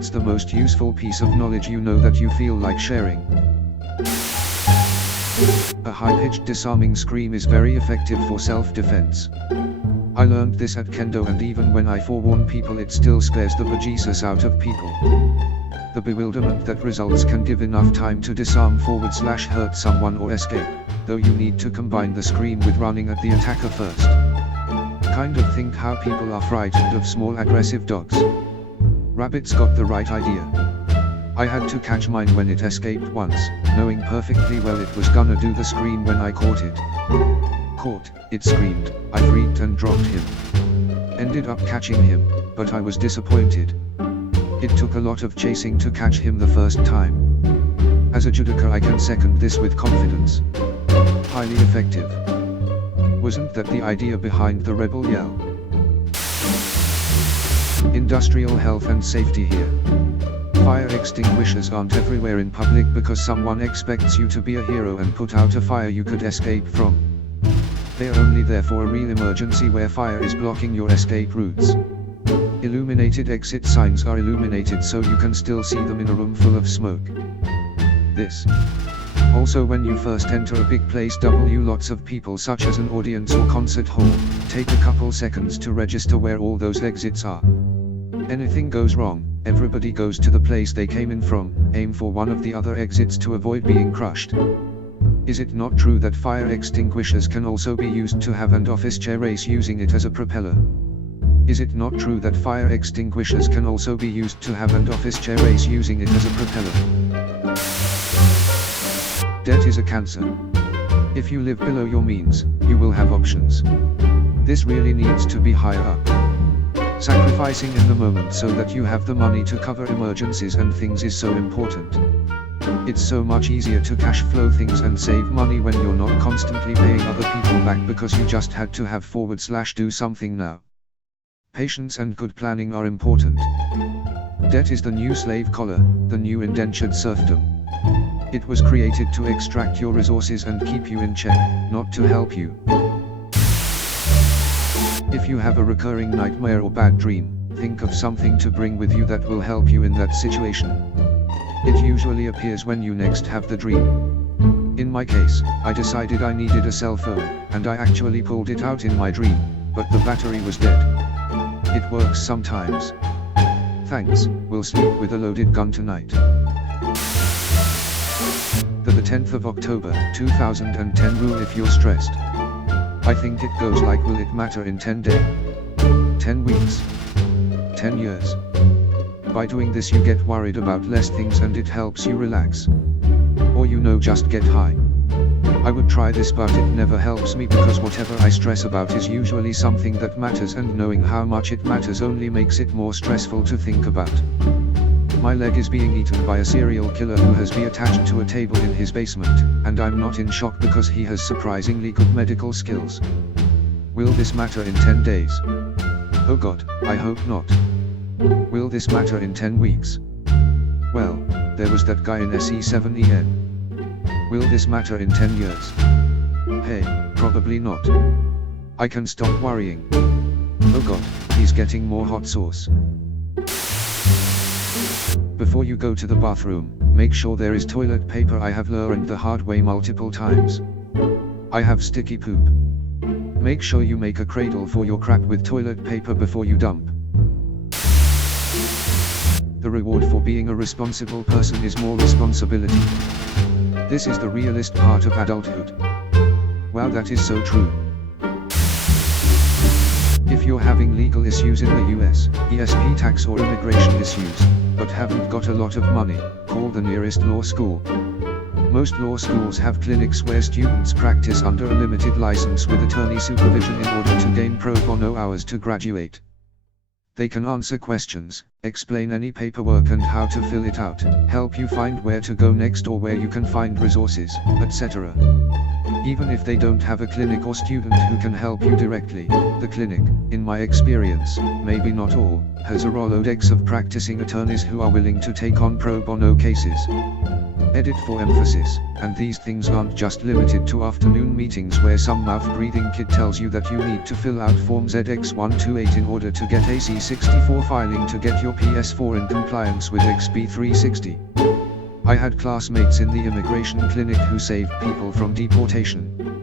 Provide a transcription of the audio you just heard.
what's the most useful piece of knowledge you know that you feel like sharing? A high-pitched disarming scream is very effective for self-defense. I learned this at Kendo, and even when I forewarn people it still scares the bejesus out of people. The bewilderment that results can give enough time to disarm / hurt someone or escape, though you need to combine the scream with running at the attacker first. Kind of think how people are frightened of small aggressive dogs. Rabbits got the right idea. I had to catch mine when it escaped once, knowing perfectly well it was gonna do the scream when I caught it. Caught, it screamed, I freaked and dropped him. Ended up catching him, but I was disappointed. It took a lot of chasing to catch him the first time. As a judoka I can second this with confidence. Highly effective. Wasn't that the idea behind the rebel yell? Industrial health and safety here. Fire extinguishers aren't everywhere in public because someone expects you to be a hero and put out a fire you could escape from. They're only there for a real emergency where fire is blocking your escape routes. Illuminated exit signs are illuminated so you can still see them in a room full of smoke. This. Also, when you first enter a big place lots of people such as an audience or concert hall, take a couple seconds to register where all those exits are. Anything goes wrong, everybody goes to the place they came in from, aim for one of the other exits to avoid being crushed. Is it not true that fire extinguishers can also be used to have an office chair race using it as a propeller? Is it not true that fire extinguishers can also be used to have an office chair race using it as a propeller? Debt is a cancer. If you live below your means, you will have options. This really needs to be higher up. Sacrificing in the moment so that you have the money to cover emergencies and things is so important. It's so much easier to cash flow things and save money when you're not constantly paying other people back because you just had to have / do something now. Patience and good planning are important. Debt is the new slave collar, the new indentured serfdom. It was created to extract your resources and keep you in check, not to help you. If you have a recurring nightmare or bad dream, think of something to bring with you that will help you in that situation. It usually appears when you next have the dream. In my case, I decided I needed a cell phone, and I actually pulled it out in my dream, but the battery was dead. It works sometimes. Thanks, we'll sleep with a loaded gun tonight. The 10th of October, 2010 rule: if you're stressed. I think it goes like, will it matter in 10 days? 10 weeks? 10 years? By doing this you get worried about less things and it helps you relax. Or just get high. I would try this, but it never helps me because whatever I stress about is usually something that matters, and knowing how much it matters only makes it more stressful to think about. My leg is being eaten by a serial killer who has been attached to a table in his basement, and I'm not in shock because he has surprisingly good medical skills. Will this matter in 10 days? Oh God, I hope not. Will this matter in 10 weeks? Well, there was that guy in SE7EN. Will this matter in 10 years? Hey, probably not. I can stop worrying. Oh God, he's getting more hot sauce. Before you go to the bathroom, make sure there is toilet paper. I have learned the hard way multiple times. I have sticky poop. Make sure you make a cradle for your crap with toilet paper before you dump. The reward for being a responsible person is more responsibility. This is the realist part of adulthood. Wow, that is so true. If you're having legal issues in the US, ESP tax or immigration issues, but haven't got a lot of money, call the nearest law school. Most law schools have clinics where students practice under a limited license with attorney supervision in order to gain pro bono hours to graduate. They can answer questions, explain any paperwork and how to fill it out, help you find where to go next or where you can find resources, etc. Even if they don't have a clinic or student who can help you directly, the clinic, in my experience, maybe not all, has a Rolodex of practicing attorneys who are willing to take on pro bono cases. Edit for emphasis, and these things aren't just limited to afternoon meetings where some mouth-breathing kid tells you that you need to fill out Form ZX128 in order to get AC64 filing to get your PS4 in compliance with XP360. I had classmates in the immigration clinic who saved people from deportation.